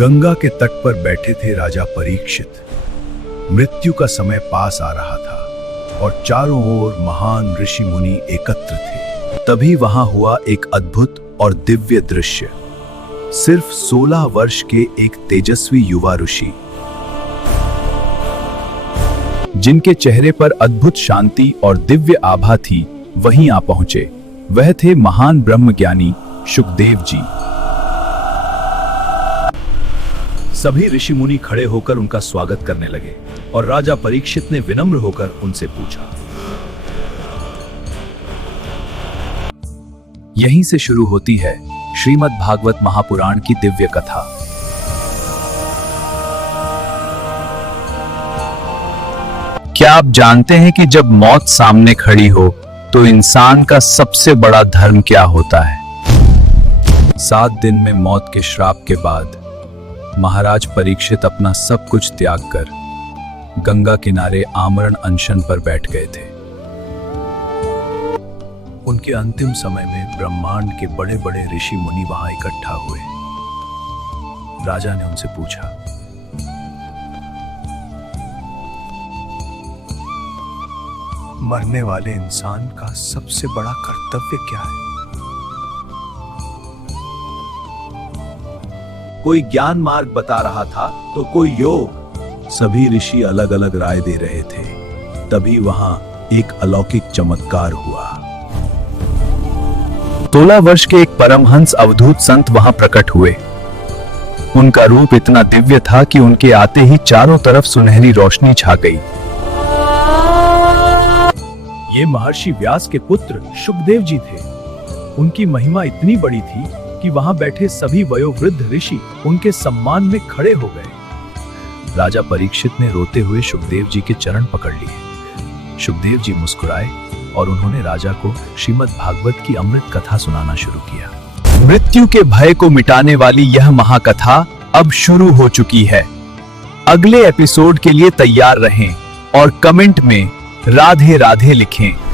गंगा के तट पर बैठे थे राजा परीक्षित। मृत्यु का समय पास आ रहा था और चारों ओर महान ऋषि मुनि एकत्र थे। तभी वहां हुआ एक अद्भुत और दिव्य दृश्य। सिर्फ 16 वर्ष के एक तेजस्वी युवा ऋषि, जिनके चेहरे पर अद्भुत शांति और दिव्य आभा थी, वहीं आ पहुंचे। वह थे महान ब्रह्मज्ञानी शुकदेव जी। सभी ऋषि मुनि खड़े होकर उनका स्वागत करने लगे और राजा परीक्षित ने विनम्र होकर उनसे पूछा। यहीं से शुरू होती है श्रीमद् भागवत महापुराण की दिव्य कथा। क्या आप जानते हैं कि जब मौत सामने खड़ी हो तो इंसान का सबसे बड़ा धर्म क्या होता है? 7 दिन में मौत के श्राप के बाद महाराज परीक्षित अपना सब कुछ त्याग कर गंगा किनारे आमरण अनशन पर बैठ गए थे। उनके अंतिम समय में ब्रह्मांड के बड़े बड़े ऋषि मुनि वहां इकट्ठा हुए। राजा ने उनसे पूछा, मरने वाले इंसान का सबसे बड़ा कर्तव्य क्या है? कोई ज्ञान मार्ग बता रहा था तो कोई योग। सभी ऋषि अलग अलग राय दे रहे थे। तभी वहां एक अलौकिक चमत्कार हुआ। 16 वर्ष के एक परमहंस अवधूत संत वहां प्रकट हुए। उनका रूप इतना दिव्य था कि उनके आते ही चारों तरफ सुनहरी रोशनी छा गई। ये महर्षि व्यास के पुत्र शुकदेव जी थे। उनकी महिमा इतनी बड़ी थी कि वहां बैठे सभी वयोवृद्ध ऋषि उनके सम्मान में खड़े हो गए। राजा परीक्षित ने रोते हुए शुकदेव जी के चरण पकड़ लिए। शुकदेव जी मुस्कुराए और उन्होंने राजा को श्रीमद् भागवत की अमृत कथा सुनाना शुरू किया। मृत्यु के भय को मिटाने वाली यह महाकथा अब शुरू हो चुकी है। अगले एपिसोड के लिए तैयार रहें और कमेंट में राधे राधे लिखें।